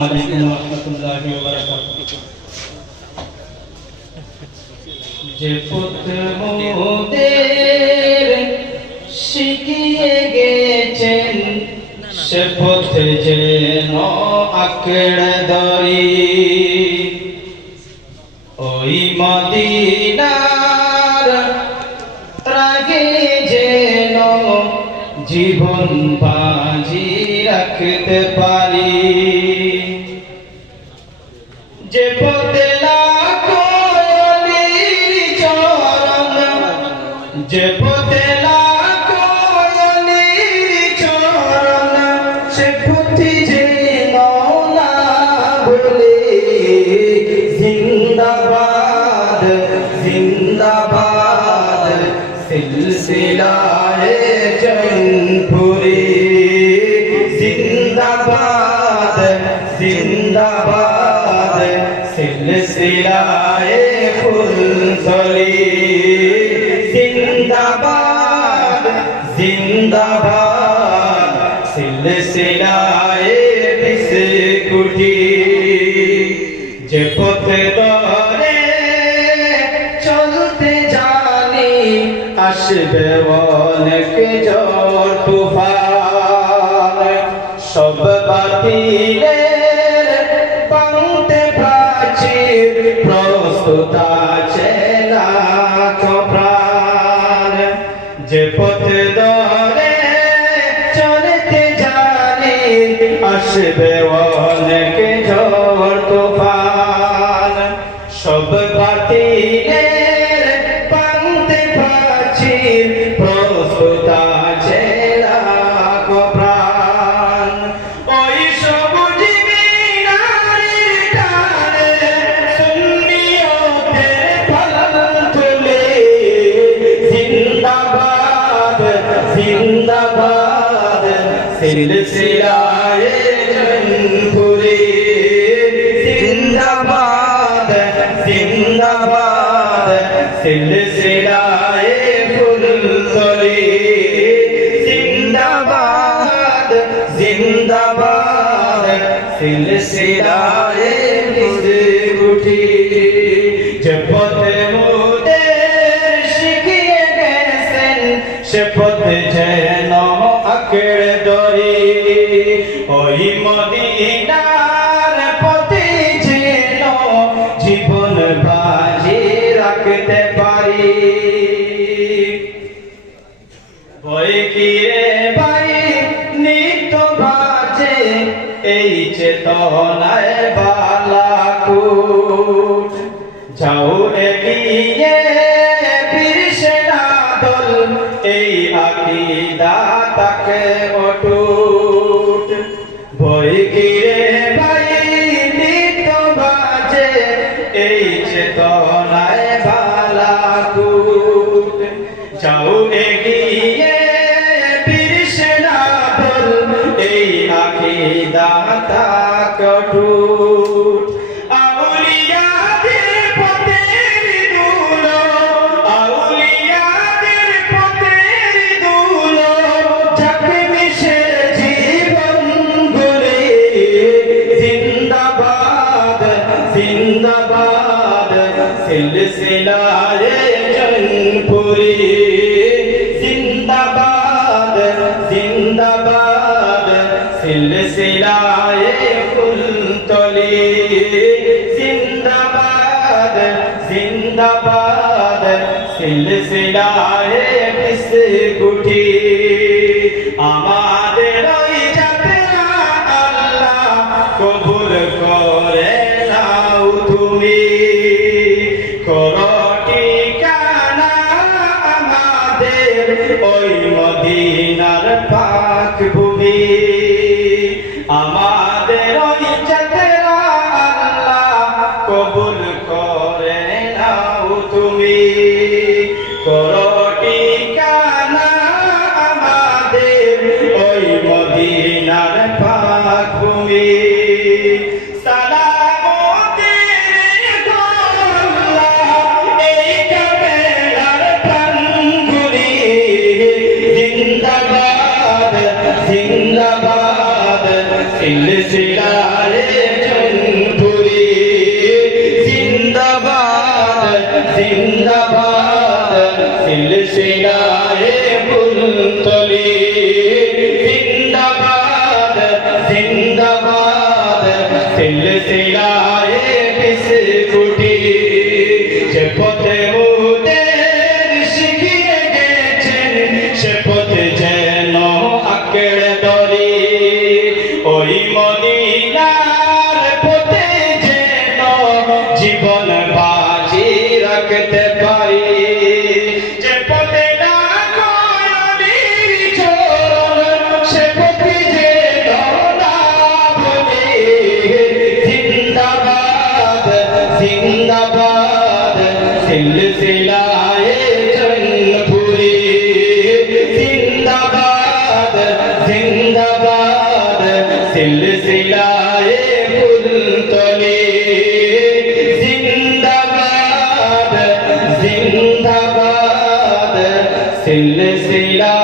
যে পথ মোদের শিখিয়ে গেছেন সে পথ যেন আঁকড়ে ধরি, ওই মদিনার রাগে যেন জীবন বাজি রাখতে পারি। যে পথে লাখো অলির চরণ, যে পথে লাখো অলির চরণ, সে পথে যেন না ভুলি। জিন্দাবাদ জিন্দাবাদ সিলসিলায়ে জৌনপুরি, জিন্দাবাদ জিন্দাবাদ সিলসিলায়ে ফুলতলি, জিন্দাবাদ জিন্দাবাদ সিলসিলায়ে বিস্কুটি। যে পথে ধরে চলতে জানি আসবে অনেক ঝড় তুফান, সব বাতিলের পান্তে প্রাচীর প্রস্তুত আছে লাখো প্রাণ। যে পথে ধরে চলতে জানি আসবে অনেক ঝড় তুফান, সব বাতিলের পান্তে প্রাচীর প্রস্তুত আছে লাখো প্রাণ। ওই সবুজ মিনারের ডালে সুন্নিয়তের ফলক তুলে, জিন্দাবাদ জিন্দাবাদ সিলসিলায়ে জৌনপুরি, জিন্দাবাদ জিন্দাবাদ সিলসিলায়ে ফুলতলি, জিন্দাবাদ জিন্দাবাদ সিলসিলায়ে বিস্কুটি। যে পথে মোদের শিখিয়ে গেছেন সে পথে যেন আঁকড়ে ধরি, ওই মদিনার পথে যেন জীবন বাজি রাখতে পারি। বই কিরে ভাই নিত্য বাজে এই চেতনায় বালাকুট, যাও এগিয়ে বীর সেনা দল এই আকীদা তাকে অটুট। বই কিরে ভাই নিত্য বাজে এই চেতনায় বালাকুট, যাও এগিয়ে বীর সেনা দল এই আকীদা তাকে অটুট। আউলিয়াদের পথের ধুলো, আউলিয়াদের পথের ধুলো যাকে মিশে জীবন গড়ে, জিন্দাবাদ জিন্দাবাদ সিলসিলায়ে জৌনপুরি, জিন্দাবাদ জিন্দাবাদ সিলসিলায়ে ফুলতলি, জিন্দাবাদ জিন্দাবাদ সিলসিলায়ে বিস্কুটি। আমাদের ওই যাত্রা আল্লাহ কবুল করে নাও তুমি, করো ঠিকানা আমাদের ওই মদিনার পাক ভূমি। আমাদের ওই যাত্রা আল্লাহ কবুল করে নাও তুমি, করো ঠিকানা আমাদের ওই মদিনার পাক ভূমি। জিন্দাবাদ জিন্দাবাদ সিলসিলায়ে সিলসিলায়ে বিস্কুটি যে পথে মুদের শিখিয়ে গেছেন সে পথে যেন আঁকড়ে ধরি ওই মদিনার পথে যেন জীবন বাজি রাখতে পারি যে পথে না নবীর চরণ সে পথে যেন না ভুলি জিন্দাবাদ জিন্দাবাদ সিলসিলায়ে জৌনপুরি জিন্দাবাদ জিন্দাবাদ সিলসিলায়ে ফুলতলি জিন্দাবাদ জিন্দাবাদ সিলসিলা